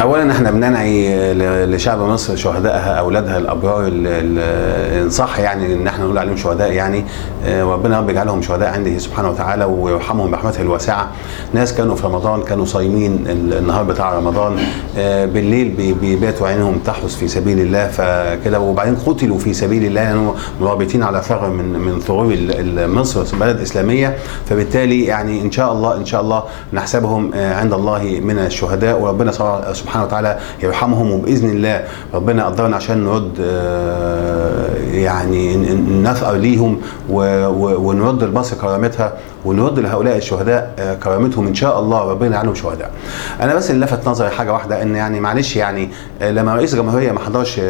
اولا احنا بننعي لشعب مصر شهدائها اولادها الابرار ان صح يعني ان احنا نقول عليهم شهداء يعني. وربنا رب يجعلهم شهداء عنده سبحانه وتعالى ويرحمهم برحمته الواسعه. ناس كانوا في رمضان كانوا صايمين النهار بتاع رمضان، بالليل بيباتوا عينهم تحرس في سبيل الله فكده، وبعدين قتلوا في سبيل الله لانهم مرابطين على ثغر من ثغور مصر بلد اسلاميه. فبالتالي يعني ان شاء الله نحسبهم عند الله من الشهداء، وربنا سبحانه وتعالى يرحمهم. وباذن الله ربنا قدرنا عشان نرد يعني نثأر ليهم ونرد لمصر كرامتها، ونرد لهؤلاء الشهداء كرامتهم ان شاء الله. ربنا يجعلهم شهداء. انا بس اللي لفت نظري حاجه واحده، ان يعني معلش يعني لما رئيس الجمهوريه ما حضرش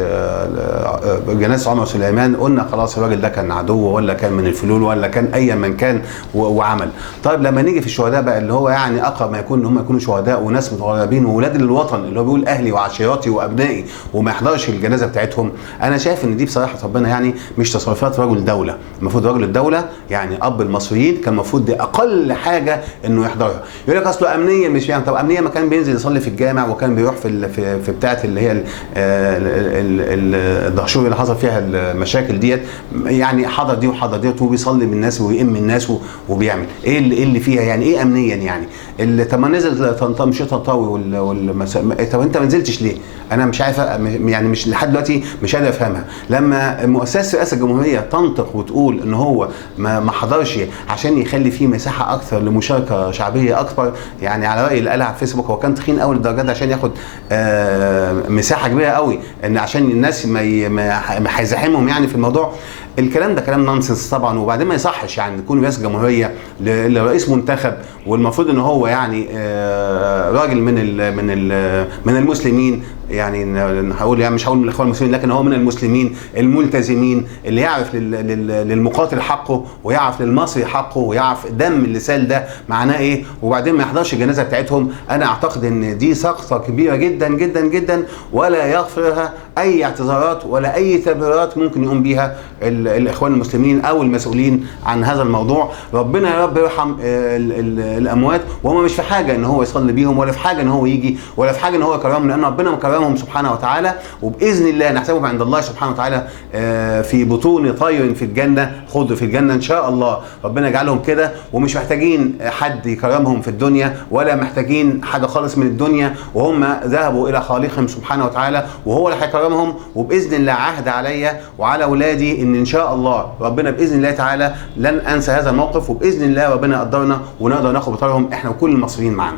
جنازه عمر سليمان قلنا خلاص الراجل ده كان عدو ولا كان من الفلول ولا كان ايا من كان وعمل. طيب لما نيجي في الشهداء بقى اللي هو يعني اقرب ما يكون ان هم يكونوا شهداء وناس متغربين واولاد للوطن، اللي هو بيقول اهلي وعشيراتي وابنائي وما يحضرش الجنازه بتاعتهم، انا شايف ان دي بصراحه ربنا يعني مش تصرفات رجل دوله. المفروض رجل الدوله يعني اب المصريين كان المفروض دي اقل حاجه انه يحضرها. يقول لك اصله امنيا مش يعني، طب امنيا ما كان بينزل يصلي في الجامع وكان بيروح في بتاعه اللي هي الدهشور اللي حصل فيها المشاكل ديت، يعني حضر دي وحضر ديت وبيصلي بالناس ويئم الناس وبيعمل ايه اللي فيها يعني ايه امنيا يعني. طب ما نزل مشيط طنطاوي طب انت ما نزلتش ليه؟ انا مش عارف يعني، مش لحد دلوقتي مش قادر افهمها. لما مؤسسه رئاسه الجمهوريه تنطق وتقول ان هو ما حضرش عشان يخلي فيه مساحه اكثر لمشاركه شعبيه اكبر، يعني على راي اللي قالها على الفيسبوك هو كان تخين قوي للدرجه عشان ياخد مساحه كبيره قوي، ان عشان الناس ما هيزاحمهم يعني في الموضوع. الكلام ده كلام نونسنس طبعا، وبعدين ما يصحش يعني تكون رئيس جمهوريه لرئيس منتخب، والمفروض ان هو يعني راجل من المسلمين، يعني هقول يعني مش هقول من الاخوان المسلمين لكن هو من المسلمين الملتزمين اللي يعرف للمقاتل حقه ويعرف للمصري حقه ويعرف دم اللي سال ده معناه ايه، وبعدين ما يحضرش الجنازه بتاعتهم. انا اعتقد ان دي سقطه كبيره جدا جدا جدا، ولا يغفرها اي اعتذارات ولا اي تبريرات ممكن يقوم بيها الاخوان المسلمين او المسؤولين عن هذا الموضوع. ربنا يا رب يرحم الاموات، وهم مش في حاجه ان هو يصلي بيهم ولا في حاجه ان هو يجي ولا في حاجه ان هو يكرمهم، لان ربنا مكرمهم سبحانه وتعالى، وباذن الله نحسبهم عند الله سبحانه وتعالى في بطون طير في الجنه، خضر في الجنه ان شاء الله. ربنا يجعلهم كده، ومش محتاجين حد يكرمهم في الدنيا ولا محتاجين حاجه خالص من الدنيا، وهم ذهبوا الى خالقهم سبحانه وتعالى وهو اللي هيكرمهم. وباذن الله عهد عليا وعلى اولادي ان شاء الله ربنا باذن الله تعالى لن انسى هذا الموقف، وباذن الله ربنا يقدرنا ونقدر ناخد بطارهم احنا وكل المصريين معانا.